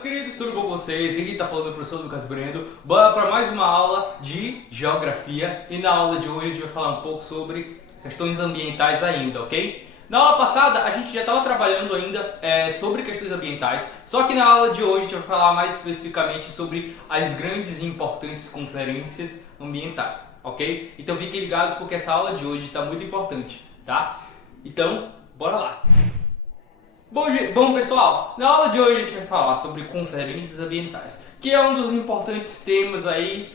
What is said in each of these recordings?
meus queridos, tudo bom com vocês? Aqui tá falando o professor Lucas Brendo. Bora para mais uma aula de geografia e na aula de hoje a gente vai falar um pouco sobre questões ambientais ainda, ok? Na aula passada a gente já estava trabalhando ainda sobre questões ambientais, só que na aula de hoje a gente vai falar mais especificamente sobre as grandes e importantes conferências ambientais, ok? Então fiquem ligados porque essa aula de hoje está muito importante, tá? Então, bora lá! Bom pessoal, na aula de hoje a gente vai falar sobre conferências ambientais, que é um dos importantes temas aí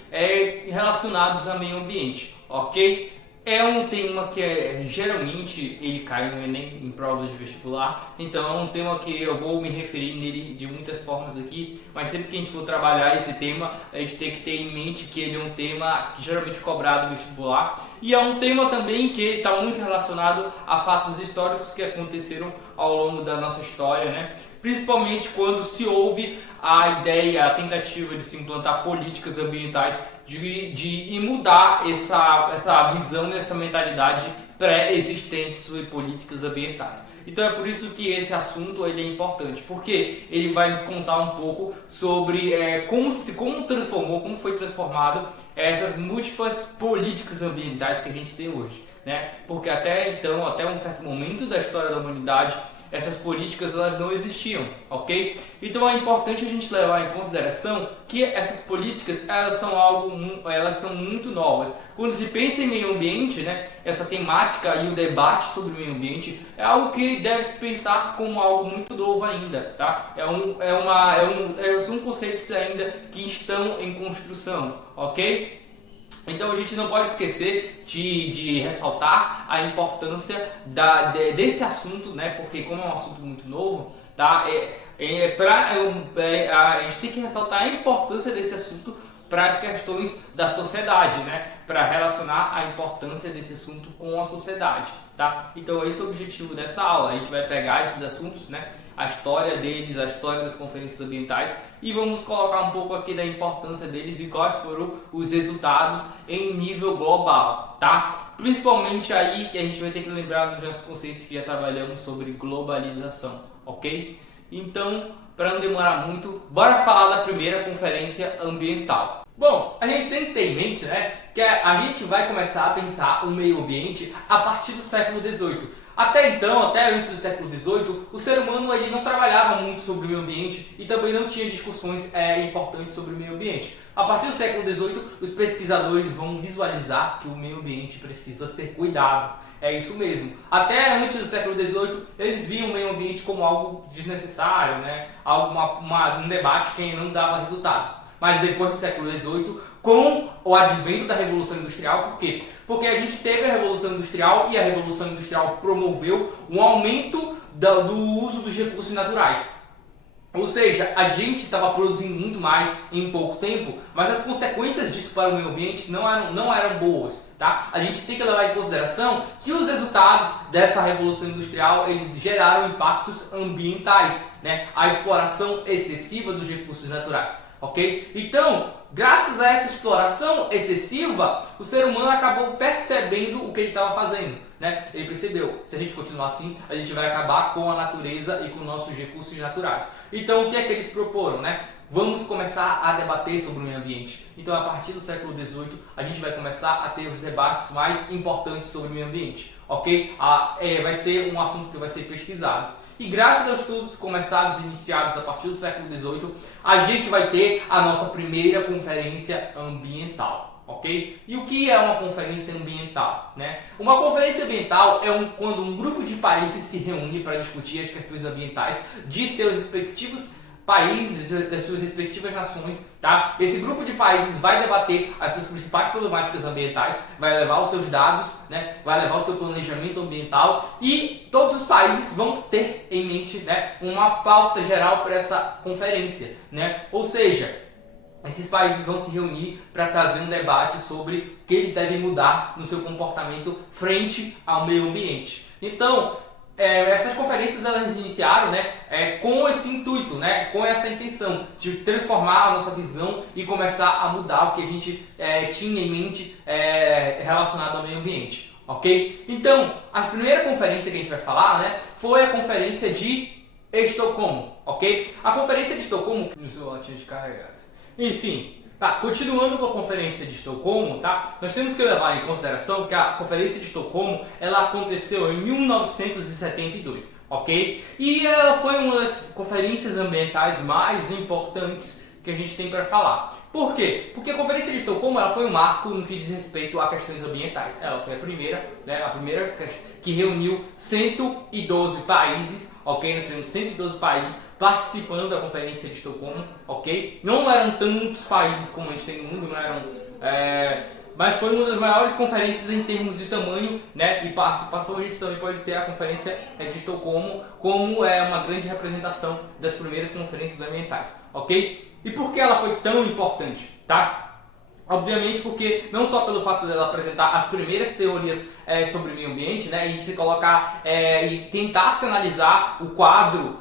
relacionados ao meio ambiente, ok? É um tema que geralmente ele cai no Enem em provas de vestibular, então é um tema que eu vou me referir nele de muitas formas aqui, mas sempre que a gente for trabalhar esse tema, a gente tem que ter em mente que ele é um tema geralmente cobrado no vestibular e é um tema também que está muito relacionado a fatos históricos que aconteceram ao longo da nossa história, né? Principalmente quando se houve a ideia, a tentativa de se implantar políticas ambientais de mudar essa visão e essa mentalidade pré-existente sobre políticas ambientais. Então é por isso que esse assunto ele é importante, porque ele vai nos contar um pouco sobre como foi transformado essas múltiplas políticas ambientais que a gente tem hoje, né? Porque até então, até um certo momento da história da humanidade, essas políticas elas não existiam, ok? Então é importante a gente levar em consideração que essas políticas elas são muito novas. Quando se pensa em meio ambiente, né, essa temática e o debate sobre o meio ambiente é algo que deve se pensar como algo muito novo ainda, tá? São conceitos ainda que estão em construção, ok? Então a gente não pode esquecer de ressaltar a importância desse assunto, né? Porque como é um assunto muito novo, tá? A gente tem que ressaltar a importância desse assunto para as questões da sociedade, né? Para relacionar a importância desse assunto com a sociedade, tá? Então esse é o objetivo dessa aula. A gente vai pegar esses assuntos, né? A história deles, a história das conferências ambientais e vamos colocar um pouco aqui da importância deles e quais foram os resultados em nível global, tá? Principalmente aí que a gente vai ter que lembrar dos nossos conceitos que já trabalhamos sobre globalização, ok? Então, para não demorar muito, bora falar da primeira conferência ambiental. Bom, a gente tem que ter em mente, né, que a gente vai começar a pensar o meio ambiente a partir do século XVIII. Até então, até antes do século XVIII, o ser humano ele não trabalhava muito sobre o meio ambiente e também não tinha discussões importantes sobre o meio ambiente. A partir do século XVIII, os pesquisadores vão visualizar que o meio ambiente precisa ser cuidado. É isso mesmo. Até antes do século XVIII, eles viam o meio ambiente como algo desnecessário, né? Um debate que não dava resultados. Mas depois do século XVIII, com o advento da Revolução Industrial, por quê? Porque a gente teve a Revolução Industrial e a Revolução Industrial promoveu um aumento do uso dos recursos naturais. Ou seja, a gente estava produzindo muito mais em pouco tempo, mas as consequências disso para o meio ambiente não eram boas, tá? A gente tem que levar em consideração que os resultados dessa Revolução Industrial eles geraram impactos ambientais, né? A exploração excessiva dos recursos naturais. Ok? Então, graças a essa exploração excessiva, o ser humano acabou percebendo o que ele estava fazendo, né? Ele percebeu, se a gente continuar assim, a gente vai acabar com a natureza e com nossos recursos naturais. Então, o que é que eles proporam, né? Vamos começar a debater sobre o meio ambiente. Então, a partir do século XVIII, a gente vai começar a ter os debates mais importantes sobre o meio ambiente, ok? Vai ser um assunto que vai ser pesquisado. E graças aos estudos começados e iniciados a partir do século XVIII, a gente vai ter a nossa primeira conferência ambiental, ok? E o que é uma conferência ambiental, né? Uma conferência ambiental é quando um grupo de países se reúne para discutir as questões ambientais de seus respectivos países, das suas respectivas nações, tá? Esse grupo de países vai debater as suas principais problemáticas ambientais, vai levar os seus dados, né? Vai levar o seu planejamento ambiental e todos os países vão ter em mente, né, uma pauta geral para essa conferência, né? Ou seja, esses países vão se reunir para trazer um debate sobre o que eles devem mudar no seu comportamento frente ao meio ambiente. Então, essas conferências elas iniciaram, né, com esse intuito, né, com essa intenção de transformar a nossa visão e começar a mudar o que a gente tinha em mente relacionado ao meio ambiente, ok? Então, a primeira conferência que a gente vai falar, né, foi a conferência de Estocolmo, ok? A Conferência de Estocolmo, no seu latim descarregado. Enfim, tá, continuando com a Conferência de Estocolmo, tá? Nós temos que levar em consideração que a Conferência de Estocolmo, ela aconteceu em 1972, ok? E ela foi uma das conferências ambientais mais importantes que a gente tem para falar. Por quê? Porque a Conferência de Estocolmo, ela foi um marco no que diz respeito a questões ambientais. Ela foi a primeira, né, que reuniu 112 países, ok? Nós tivemos 112 países participando da Conferência de Estocolmo, ok? Não eram tantos países como a gente tem no mundo, não eram, mas foi uma das maiores conferências em termos de tamanho, né, e participação. A gente também pode ter a Conferência de Estocolmo como uma grande representação das primeiras conferências ambientais, ok? E por que ela foi tão importante, tá? Obviamente porque não só pelo fato dela apresentar as primeiras teorias sobre o meio ambiente, né, e se colocar e tentar se analisar o quadro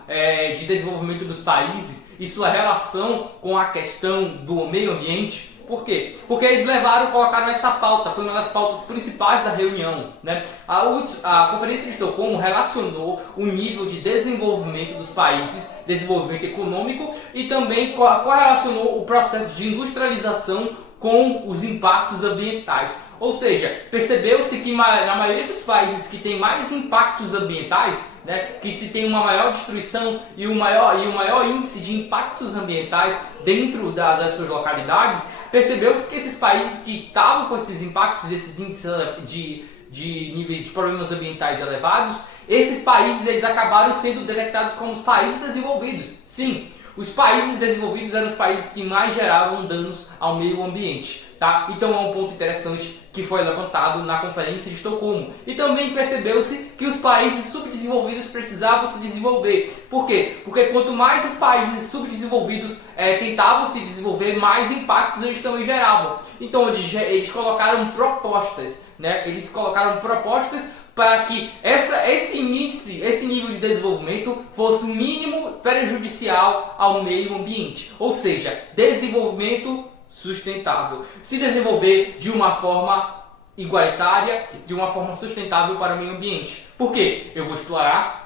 de desenvolvimento dos países e sua relação com a questão do meio ambiente. Por quê? Porque eles colocaram essa pauta, foi uma das pautas principais da reunião, né? A Conferência de Estocolmo relacionou o nível de desenvolvimento dos países, desenvolvimento econômico, e também correlacionou o processo de industrialização com os impactos ambientais. Ou seja, percebeu-se que na maioria dos países que tem mais impactos ambientais, né, que se tem uma maior destruição e um maior índice de impactos ambientais dentro das suas localidades, percebeu-se que esses países que estavam com esses impactos, esses índices de níveis de problemas ambientais elevados, esses países eles acabaram sendo detectados como os países desenvolvidos. Sim, os países desenvolvidos eram os países que mais geravam danos ao meio ambiente, tá? Então é um ponto interessante que foi levantado na Conferência de Estocolmo. E também percebeu-se que os países subdesenvolvidos precisavam se desenvolver. Por quê? Porque quanto mais os países subdesenvolvidos tentavam se desenvolver, mais impactos eles também geravam. Então eles colocaram propostas, né? Eles colocaram propostas para que esse nível de desenvolvimento fosse o mínimo prejudicial ao meio ambiente. Ou seja, desenvolvimento sustentável. Se desenvolver de uma forma igualitária, de uma forma sustentável para o meio ambiente. Por quê? Eu vou explorar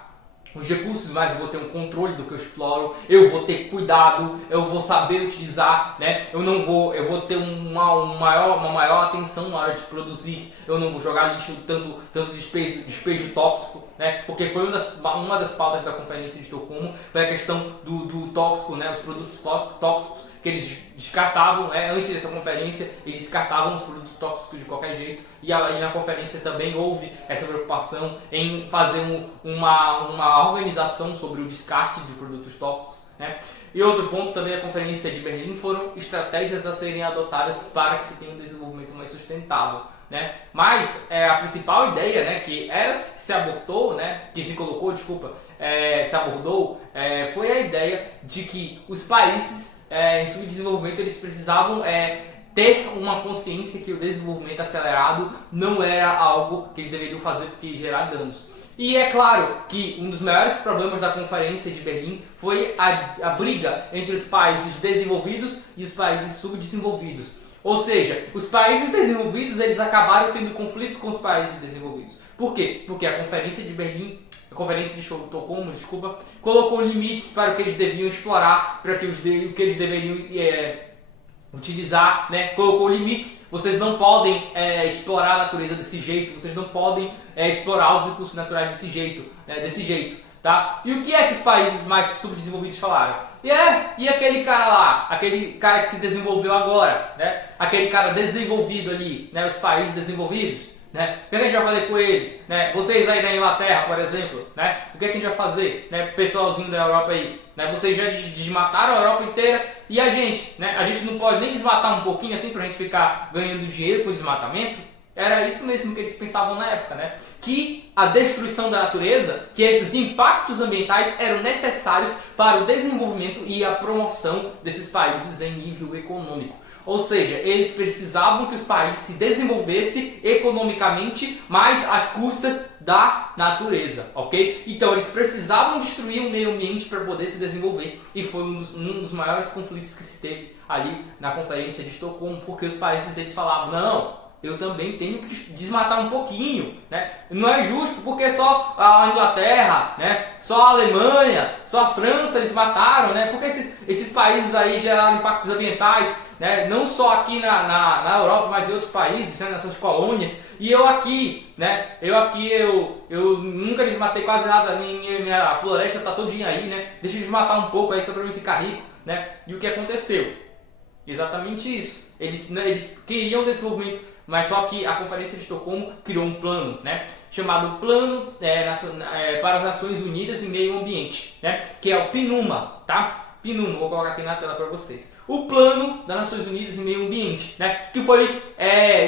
os recursos, mas eu vou ter um controle do que eu exploro, eu vou ter cuidado, eu vou saber utilizar, né? Eu vou ter uma maior atenção na hora de produzir, eu não vou jogar lixo, tanto despejo tóxico, né? Porque foi uma das pautas da Conferência de Estocolmo, foi a questão do tóxico, né? Os produtos tóxicos que eles descartavam, antes dessa conferência, eles descartavam os produtos tóxicos de qualquer jeito, e na conferência também houve essa preocupação em fazer uma organização sobre o descarte de produtos tóxicos, né? E outro ponto também da Conferência de Berlim foram estratégias a serem adotadas para que se tenha um desenvolvimento mais sustentável, né? Mas a principal ideia, né, que se abordou, foi a ideia de que os países em subdesenvolvimento eles precisavam ter uma consciência que o desenvolvimento acelerado não era algo que eles deveriam fazer porque ia gerar danos. E é claro que um dos maiores problemas da Conferência de Berlim foi a briga entre os países desenvolvidos e os países subdesenvolvidos. Ou seja, os países desenvolvidos eles acabaram tendo conflitos com os países desenvolvidos. Por quê? Porque a Conferência de Estocolmo, colocou limites para o que eles deviam explorar, para o que eles deveriam utilizar, né? Colocou limites. Vocês não podem explorar a natureza desse jeito, vocês não podem explorar os recursos naturais desse jeito, tá? E o que é que os países mais subdesenvolvidos falaram? E aquele cara lá, aquele cara que se desenvolveu agora, né? Aquele cara desenvolvido ali, né? Os países desenvolvidos, né? O que a gente vai fazer com eles, né? Vocês aí da Inglaterra, por exemplo, né? O que a gente vai fazer, né? Pessoalzinho da Europa aí, né? Vocês já desmataram a Europa inteira e a gente, né? A gente não pode nem desmatar um pouquinho assim pra gente ficar ganhando dinheiro com o desmatamento? Era isso mesmo que eles pensavam na época, né? Que a destruição da natureza, que esses impactos ambientais eram necessários para o desenvolvimento e a promoção desses países em nível econômico. Ou seja, eles precisavam que os países se desenvolvessem economicamente, mas às custas da natureza, ok? Então eles precisavam destruir o meio ambiente para poder se desenvolver. E foi um dos maiores conflitos que se teve ali na Conferência de Estocolmo, porque os países eles falavam, não, eu também tenho que desmatar um pouquinho, né? Não é justo porque só a Inglaterra, né? Só a Alemanha, só a França eles mataram, né? Porque esses países aí geraram impactos ambientais, né? Não só aqui na Europa, mas em outros países, né? Nas suas colônias. E eu aqui, né? Eu nunca desmatei quase nada, minha floresta tá todinha aí, né? Deixa eu desmatar um pouco aí só pra mim ficar rico, né? E o que aconteceu? Exatamente isso. Eles queriam desenvolvimento, mas só que a Conferência de Estocolmo criou um plano, né, chamado Plano para as Nações Unidas em Meio Ambiente, né, que é o PNUMA, tá? PNUMA, vou colocar aqui na tela para vocês. O Plano das Nações Unidas em Meio Ambiente, né, que foi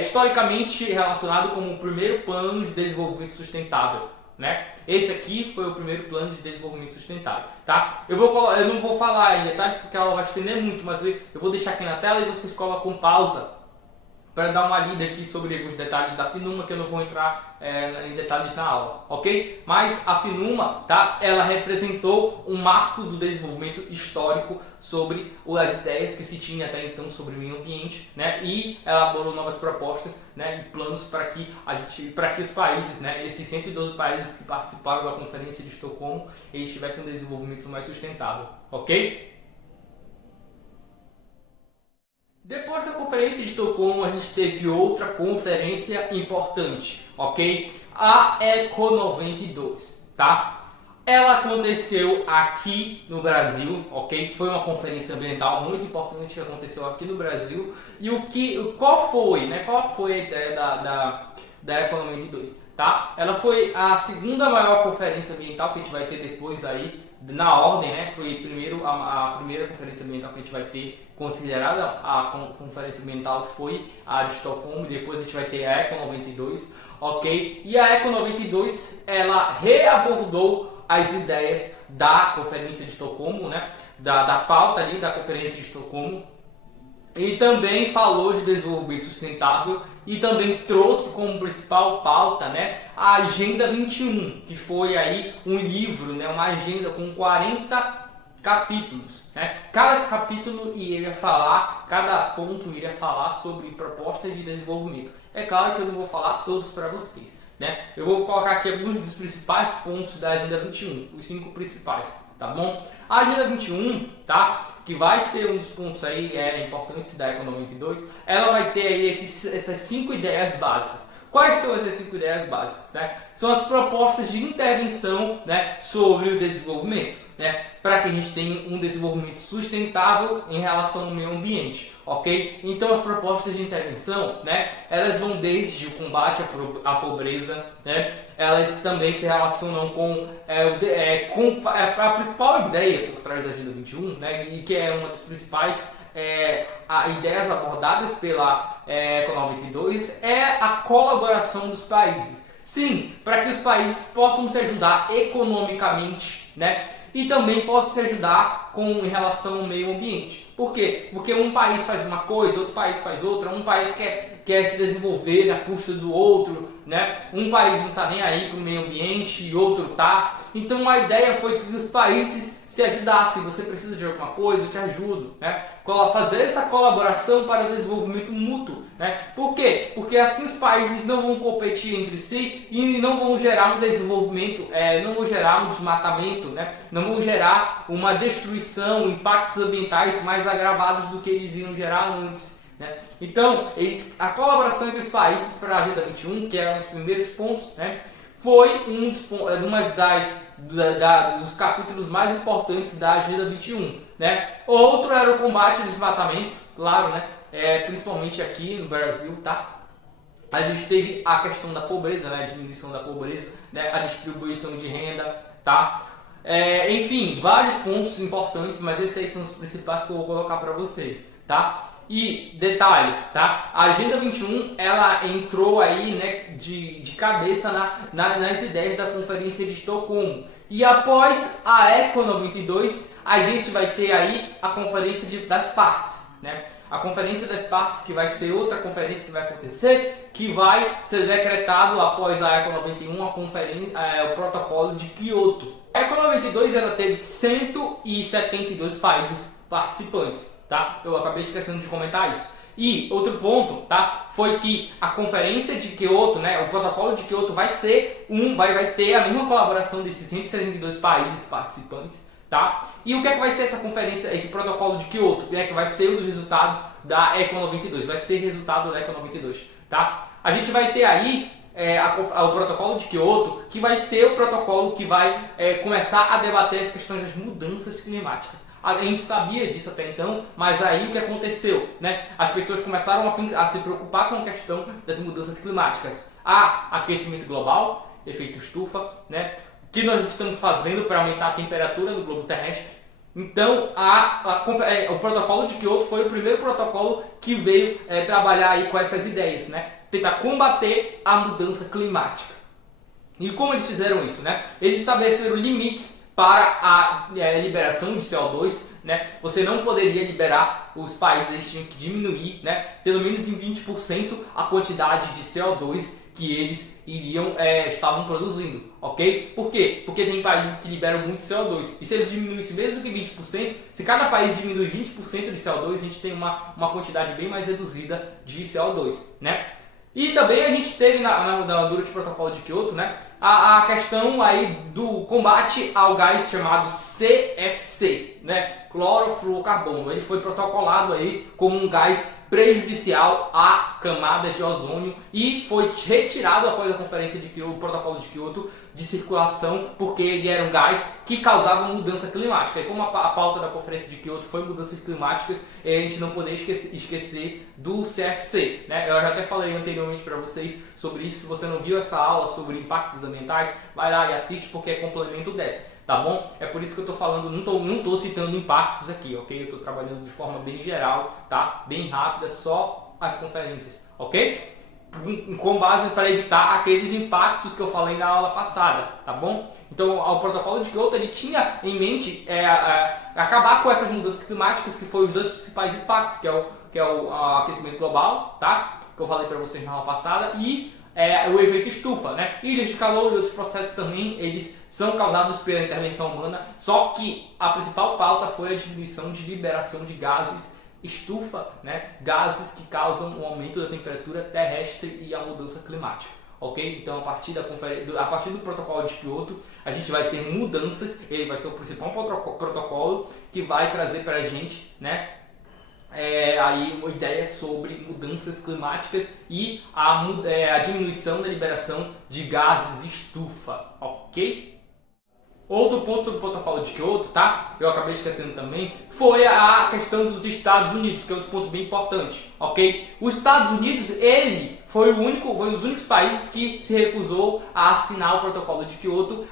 historicamente relacionado como o primeiro plano de desenvolvimento sustentável. Né? Esse aqui foi o primeiro plano de desenvolvimento sustentável, tá? Eu não vou falar em detalhes porque ela vai estender muito, mas eu vou deixar aqui na tela e vocês colocam pausa para dar uma lida aqui sobre os detalhes da PNUMA, que eu não vou entrar em detalhes na aula, ok? Mas a PNUMA, tá? Ela representou um marco do desenvolvimento histórico sobre as ideias que se tinha até então sobre o meio ambiente, né? E elaborou novas propostas, né? E planos para que os países, né? Esses 112 países que participaram da Conferência de Estocolmo, eles tivessem um desenvolvimento mais sustentável, ok? Depois da Conferência de Estocolmo, a gente teve outra conferência importante, ok? A Eco 92, tá? Ela aconteceu aqui no Brasil, ok? Foi uma conferência ambiental muito importante que aconteceu aqui no Brasil. E qual foi a ideia da Eco 92, tá? Ela foi a segunda maior conferência ambiental que a gente vai ter depois aí, na ordem, né? Foi primeiro a primeira conferência ambiental que a gente vai ter considerada a conferência ambiental foi a de Estocolmo, e depois a gente vai ter a Eco 92, ok? E a Eco 92, ela reabordou as ideias da conferência de Estocolmo, né? Da pauta ali da conferência de Estocolmo, e também falou de desenvolvimento sustentável e também trouxe como principal pauta, né, a Agenda 21, que foi aí um livro, né, uma agenda com 40 capítulos, né? Cada capítulo iria falar, cada ponto iria falar sobre propostas de desenvolvimento. É claro que eu não vou falar todos para vocês, né? Eu vou colocar aqui alguns dos principais pontos da Agenda 21, os 5 principais, tá bom? A Agenda 21, tá? Que vai ser um dos pontos aí importantes da Eco 92, ela vai ter aí essas 5 ideias básicas. Quais são essas 5 ideias básicas, né? São as propostas de intervenção, né, sobre o desenvolvimento, né, para que a gente tenha um desenvolvimento sustentável em relação ao meio ambiente, ok? Então as propostas de intervenção, né, elas vão desde o combate à pobreza, né, elas também se relacionam com a principal ideia por trás da Agenda 21, né, e que é uma das principais ideias abordadas pela Eco 92, é a colaboração dos países. Sim, para que os países possam se ajudar economicamente, né? E também possam se ajudar em relação ao meio ambiente. Por quê? Porque um país faz uma coisa, outro país faz outra, um país quer se desenvolver na custa do outro, né? Um país não está nem aí para o meio ambiente e outro tá. Então a ideia foi que os países se ajudassem. Você precisa de alguma coisa, eu te ajudo, né? Fazer essa colaboração para o desenvolvimento mútuo, né? Por quê? Porque assim os países não vão competir entre si e não vão gerar um desenvolvimento, não vão gerar um desmatamento, né? Não vão gerar uma destruição, impactos ambientais mais agravados do que eles iam gerar antes, né? Então, a colaboração entre os países para a Agenda 21, que era um dos primeiros pontos, né, foi dos capítulos mais importantes da Agenda 21, né? Outro era o combate ao desmatamento, claro, né? Principalmente aqui no Brasil, tá? A gente teve a questão da pobreza, né? A diminuição da pobreza, né? A distribuição de renda, tá? Enfim, vários pontos importantes, mas esses aí são os principais que eu vou colocar para vocês, tá? E detalhe, tá? A Agenda 21, ela entrou aí, né, de cabeça nas ideias da Conferência de Estocolmo. E após a Eco 92, a gente vai ter aí a Conferência das Partes, né? A Conferência das Partes, que vai ser outra conferência que vai acontecer, que vai ser decretado após a Eco 91, o Protocolo de Kyoto. A Eco 92, ela teve 172 países participantes, tá? Eu acabei esquecendo de comentar isso. E outro ponto, tá, foi que a conferência de Kyoto, né, o protocolo de Kyoto vai ter a mesma colaboração desses 172 países participantes, tá? E o que é que vai ser essa conferência, esse protocolo de Kyoto? O que é que vai ser um dos resultados da Eco 92? Vai ser resultado da Eco 92, tá? A gente vai ter aí o protocolo de Kyoto, que vai ser o protocolo que vai começar a debater as questões das mudanças climáticas. A gente sabia disso até então, mas aí o que aconteceu, né? As pessoas começaram a se preocupar com a questão das mudanças climáticas. Aquecimento global, efeito estufa, né? O que nós estamos fazendo para aumentar a temperatura do globo terrestre. Então, o protocolo de Kyoto foi o primeiro protocolo que veio trabalhar aí com essas ideias, né? Tentar combater a mudança climática. E como eles fizeram isso, né? Eles estabeleceram limites para a liberação de CO2, né? Você não poderia liberar, os países tinham que diminuir, né, pelo menos em 20% a quantidade de CO2 que eles estavam produzindo, ok? Por quê? Porque tem países que liberam muito CO2, e se eles diminuíssem mesmo que 20%, se cada país diminui 20% de CO2, a gente tem uma quantidade bem mais reduzida de CO2, né? E também a gente teve durante o protocolo de Kyoto, né, a questão aí do combate ao gás chamado CFC, né, clorofluorcarbono. Ele foi protocolado aí como um gás prejudicial à camada de ozônio e foi retirado após a conferência de Kyoto, o protocolo de Kyoto, de circulação, porque ele era um gás que causava mudança climática. E como a pauta da conferência de Kyoto foi mudanças climáticas, a gente não poderia esquecer do CFC, né? Eu já até falei anteriormente para vocês sobre isso. Se você não viu essa aula sobre impactos ambientais, vai lá e assiste, porque é complemento dessa, tá bom? É por isso que eu tô falando, não tô citando impactos aqui, ok? Eu tô trabalhando de forma bem geral, tá? Bem rápida, só as conferências, ok? Com base para evitar aqueles impactos que eu falei na aula passada, tá bom? Então, o protocolo de Kyoto, ele tinha em mente acabar com essas mudanças climáticas, que foram os dois principais impactos, que é o aquecimento global, tá? Que eu falei para vocês na aula passada, e o efeito estufa, né? Ilhas de calor e outros processos também, eles são causados pela intervenção humana, só que a principal pauta foi a diminuição de liberação de gases estufa, né? Gases que causam o aumento da temperatura terrestre e a mudança climática, ok? Então, a partir do protocolo de Kyoto, a gente vai ter mudanças. Ele vai ser o principal protocolo que vai trazer para a gente, né, aí uma ideia sobre mudanças climáticas e a diminuição da liberação de gases estufa, ok? Outro ponto sobre o protocolo de Kyoto, tá? Eu acabei esquecendo também, foi a questão dos Estados Unidos, que é outro ponto bem importante, ok? Os Estados Unidos, ele foi um dos únicos países que se recusou a assinar o protocolo de Kyoto,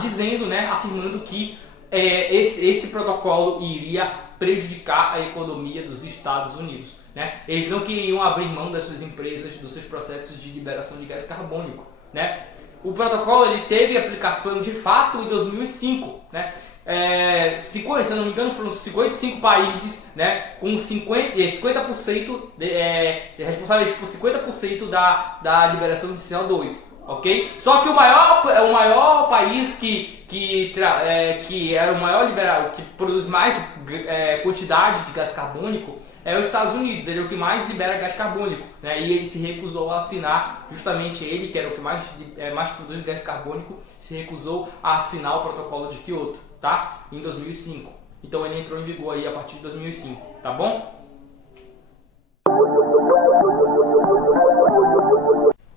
dizendo, né, afirmando que esse protocolo iria prejudicar a economia dos Estados Unidos, né? Eles não queriam abrir mão das suas empresas, dos seus processos de liberação de gás carbônico, né? O protocolo, ele teve aplicação de fato em 2005, né? Se eu não me engano, foram 55 países, né, com 50% responsáveis por 50% da liberação de CO2, ok? Só que o maior país que é o maior liberal, que produz mais quantidade de gás carbônico, é os Estados Unidos. Ele é o que mais libera gás carbônico, né? E ele se recusou a assinar, justamente ele, que era o que mais produz gás carbônico, se recusou a assinar o protocolo de Kyoto, tá? Em 2005. Então ele entrou em vigor aí a partir de 2005, tá bom?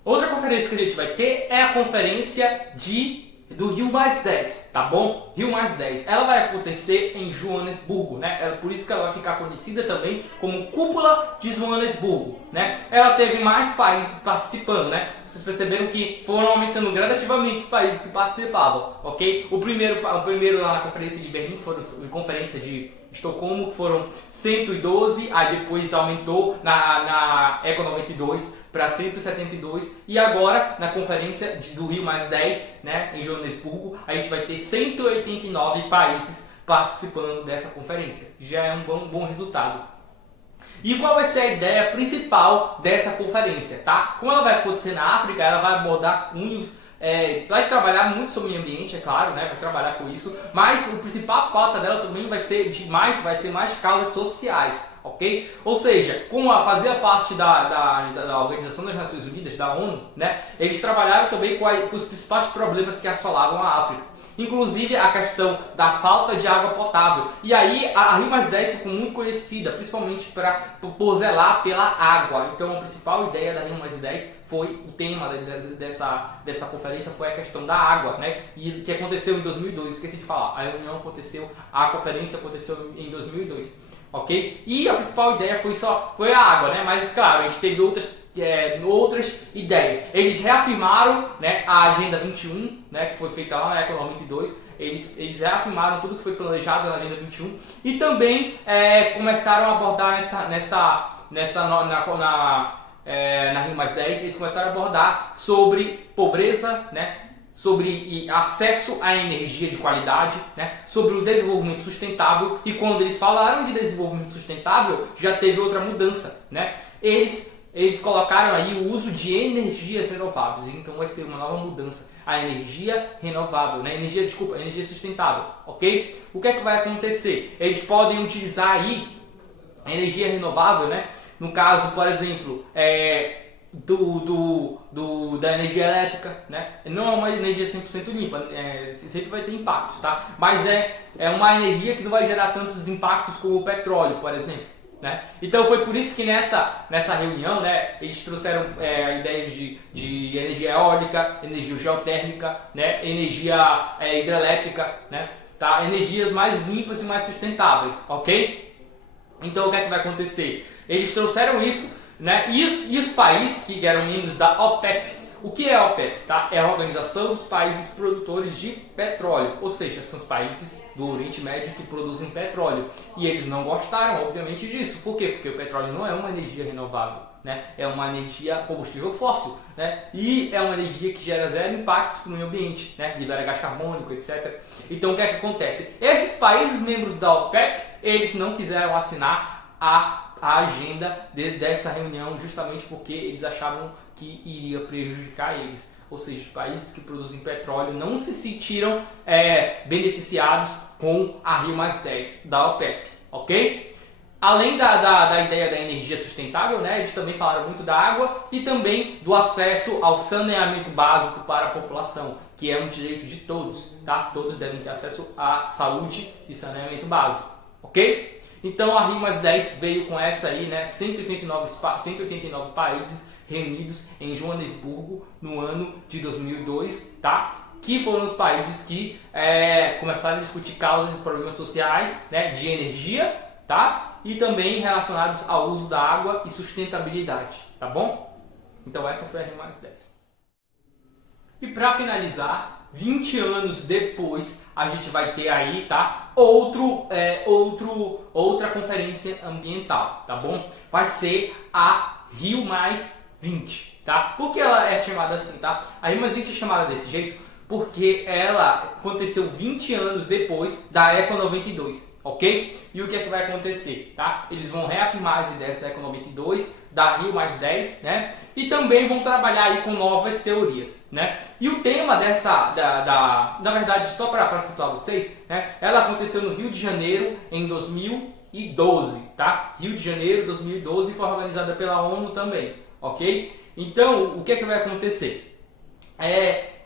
Outra conferência que a gente vai ter é a conferência do Rio+10, tá bom? Rio+10. Ela vai acontecer em Joanesburgo, né? Por isso que ela vai ficar conhecida também como Cúpula de Joanesburgo, né? Ela teve mais países participando, né? Vocês perceberam que foram aumentando gradativamente os países que participavam, ok? O primeiro lá na conferência de Berlim foi a conferência de Estocolmo, que foram 112, aí depois aumentou na Eco 92 para 172, e agora na conferência do Rio+10, né, em Joanesburgo, a gente vai ter 189 países participando dessa conferência. Já é um bom resultado. E qual vai ser a ideia principal dessa conferência, tá? Como ela vai acontecer na África, ela vai abordar cunhos, vai trabalhar muito sobre o meio ambiente, é claro, né? Vai trabalhar com isso, mas o principal pauta dela também vai ser mais causas sociais, ok? Ou seja, como fazia parte da Organização das Nações Unidas, da ONU, né, eles trabalharam também com os principais problemas que assolavam a África. Inclusive a questão da falta de água potável. E aí a Rio+10 ficou muito conhecida, principalmente por zelar pela água. Então a principal ideia da Rio+10 foi, o tema dessa conferência foi a questão da água, né? E que aconteceu em 2002, esqueci de falar, a conferência aconteceu em 2002, ok? E a principal ideia foi a água, né? Mas claro, a gente teve outras ideias. Eles reafirmaram, né, a Agenda 21, né, que foi feita lá na Eco 92. Eles reafirmaram tudo que foi planejado na Agenda 21 e também começaram a abordar na Rio+10, eles começaram a abordar sobre pobreza, né, sobre acesso à energia de qualidade, né, sobre o desenvolvimento sustentável. E quando eles falaram de desenvolvimento sustentável, já teve outra mudança, né? Eles colocaram aí o uso de energias renováveis, então vai ser uma nova mudança, a energia renovável, né? Energia sustentável, ok? O que é que vai acontecer? Eles podem utilizar aí a energia renovável, né? No caso, por exemplo, da energia elétrica, né? Não é uma energia 100% limpa, sempre vai ter impactos, tá? Mas é uma energia que não vai gerar tantos impactos como o petróleo, por exemplo, né? Então foi por isso que nessa reunião, né, eles trouxeram ideias de energia eólica, energia geotérmica, né, energia hidrelétrica, né, tá? Energias mais limpas e mais sustentáveis, ok? Então o que é que vai acontecer? Eles trouxeram isso, né? E os países que eram membros da OPEP. O que é a OPEP? Tá? É a Organização dos Países Produtores de Petróleo, ou seja, são os países do Oriente Médio que produzem petróleo. E eles não gostaram, obviamente, disso. Por quê? Porque o petróleo não é uma energia renovável, né? É uma energia combustível fóssil, né? E é uma energia que gera zero impactos para o meio ambiente, né? Libera gás carbônico, etc. Então o que é que acontece? Esses países membros da OPEP, eles não quiseram assinar a agenda dessa reunião, justamente porque eles achavam que iria prejudicar eles. Ou seja, os países que produzem petróleo não se sentiram beneficiados com a Rio+10 da OPEP, ok? Além da ideia da energia sustentável, né, eles também falaram muito da água e também do acesso ao saneamento básico para a população, que é um direito de todos, tá? Todos devem ter acesso à saúde e saneamento básico, ok? Então a Rio+10 veio com essa aí, né, 189 países reunidos em Joanesburgo no ano de 2002, tá? Que foram os países que começaram a discutir causas e problemas sociais, né, de energia, tá? E também relacionados ao uso da água e sustentabilidade, tá bom? Então essa foi a Rio+10. E para finalizar, 20 anos depois, a gente vai ter aí, tá? Outra conferência ambiental, tá bom? Vai ser a Rio+20, tá? Por que ela é chamada assim, tá? A Rio+20 é chamada desse jeito porque ela aconteceu 20 anos depois da Eco 92, ok? E o que é que vai acontecer, tá? Eles vão reafirmar as ideias da Eco 92, da Rio+10, né? E também vão trabalhar aí com novas teorias, né? E o tema na verdade, só para situar vocês, né? Ela aconteceu no Rio de Janeiro em 2012, tá? Rio de Janeiro 2012, foi organizada pela ONU também, ok? Então, o que é que vai acontecer?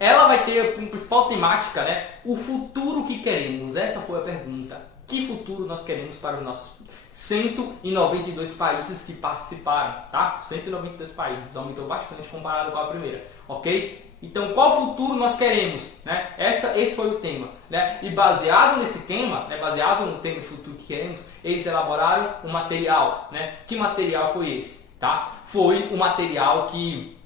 Ela vai ter como principal temática, né, o futuro que queremos. Essa foi a pergunta. Que futuro nós queremos para os nossos 192 países que participaram, tá? 192 países, aumentou bastante comparado com a primeira, ok? Então, qual futuro nós queremos, né? Esse foi o tema, né? E baseado nesse tema, né, baseado no tema de futuro que queremos, eles elaboraram um material, né? Que material foi esse, tá? Foi um material que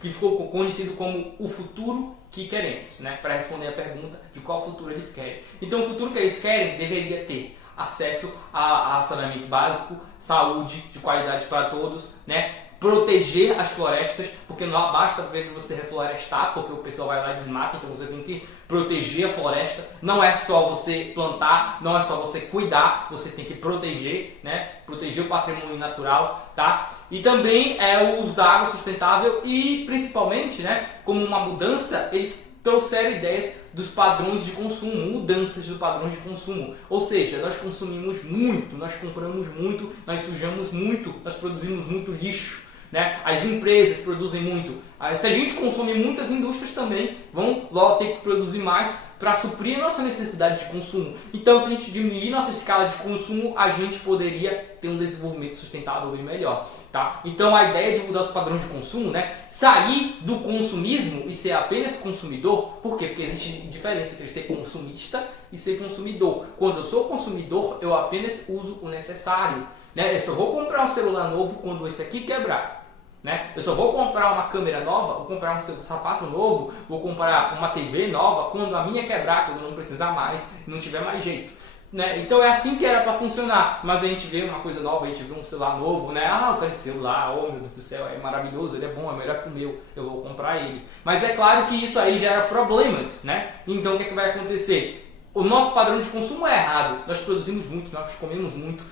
ficou conhecido como o futuro que queremos, né? Para responder a pergunta de qual futuro eles querem. Então, o futuro que eles querem deveria ter acesso a saneamento básico, saúde de qualidade para todos, né? Proteger as florestas, porque não basta ver você reflorestar, porque o pessoal vai lá e desmata, então você tem que proteger a floresta. Não é só você plantar, não é só você cuidar, você tem que proteger, né? Proteger o patrimônio natural, tá? E também o uso da água sustentável e principalmente, né, como uma mudança, eles trouxeram ideias dos padrões de consumo, mudanças dos padrões de consumo. Ou seja, nós consumimos muito, nós compramos muito, nós sujamos muito, nós produzimos muito lixo, né? As empresas produzem muito. Se a gente consome muito, as indústrias também vão logo ter que produzir mais para suprir a nossa necessidade de consumo. Então, se a gente diminuir nossa escala de consumo, a gente poderia ter um desenvolvimento sustentável bem melhor, tá? Então, a ideia de mudar os padrões de consumo, né? Sair do consumismo e ser apenas consumidor. Por quê? Porque existe diferença entre ser consumista e ser consumidor. Quando eu sou consumidor, eu apenas uso o necessário, né? Eu só vou comprar um celular novo quando esse aqui quebrar. Né? Eu só vou comprar uma câmera nova, vou comprar um sapato novo, vou comprar uma TV nova quando a minha quebrar, quando eu não precisar mais, não tiver mais jeito. Né? Então é assim que era para funcionar, mas a gente vê uma coisa nova, a gente vê um celular novo, né? Ah, eu quero esse celular, oh meu Deus do céu, é maravilhoso, ele é bom, é melhor que o meu, eu vou comprar ele. Mas é claro que isso aí gera problemas, né? Então o que é que vai acontecer? O nosso padrão de consumo é errado, nós produzimos muito, nós comemos muito,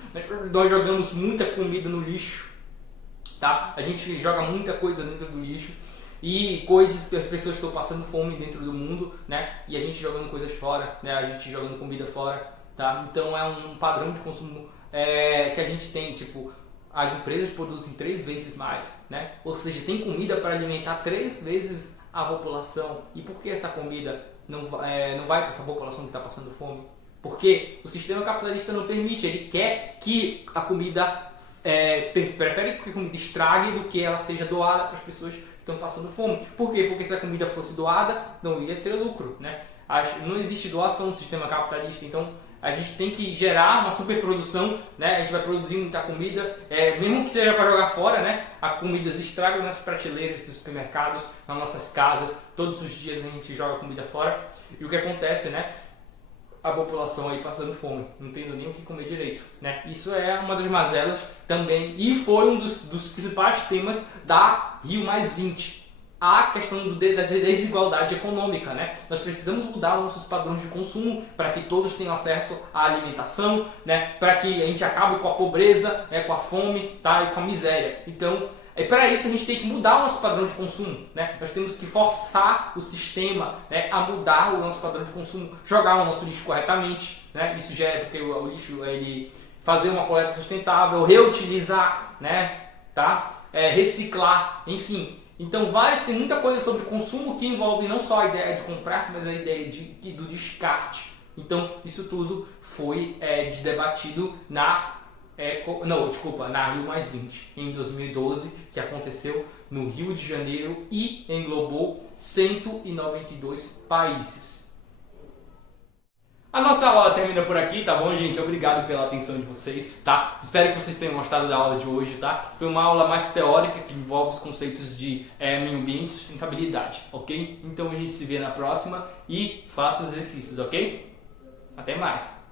nós jogamos muita comida no lixo. Tá? A gente joga muita coisa dentro do lixo e coisas que as pessoas estão passando fome dentro do mundo, né? E a gente jogando coisas fora, né? A gente jogando comida fora, tá? Então é um padrão de consumo que a gente tem, tipo, as empresas produzem 3 vezes mais, né? Ou seja, tem comida para alimentar 3 vezes a população. E por que essa comida não vai para essa população que está passando fome? Porque o sistema capitalista não permite, ele quer que a comida prefere que a comida estrague do que ela seja doada para as pessoas que estão passando fome. Por quê? Porque se a comida fosse doada, não iria ter lucro, né? Não existe doação no sistema capitalista, então a gente tem que gerar uma superprodução, né? A gente vai produzir muita comida, mesmo que seja para jogar fora, né? As comidas estragam nas prateleiras dos supermercados, nas nossas casas, todos os dias a gente joga comida fora. E o que acontece, né? A população aí passando fome, não tendo nem o que comer direito, né? Isso é uma das mazelas também e foi um dos principais temas da Rio+20, a questão da desigualdade econômica, né? Nós precisamos mudar nossos padrões de consumo para que todos tenham acesso à alimentação, né? Para que a gente acabe com a pobreza, né? Com a fome, tá? E com a miséria. Então, para isso a gente tem que mudar o nosso padrão de consumo, né? Nós temos que forçar o sistema, né, a mudar o nosso padrão de consumo, jogar o nosso lixo corretamente, né? Isso já é porque o lixo, ele fazer uma coleta sustentável, reutilizar, né? Tá? Reciclar, enfim. Então tem muita coisa sobre consumo que envolve não só a ideia de comprar, mas a ideia do descarte. Então isso tudo foi debatido na Rio+20, em 2012, que aconteceu no Rio de Janeiro e englobou 192 países. A nossa aula termina por aqui, tá bom, gente? Obrigado pela atenção de vocês, tá? Espero que vocês tenham gostado da aula de hoje, tá? Foi uma aula mais teórica que envolve os conceitos de meio ambiente e sustentabilidade, ok? Então a gente se vê na próxima e faça os exercícios, ok? Até mais!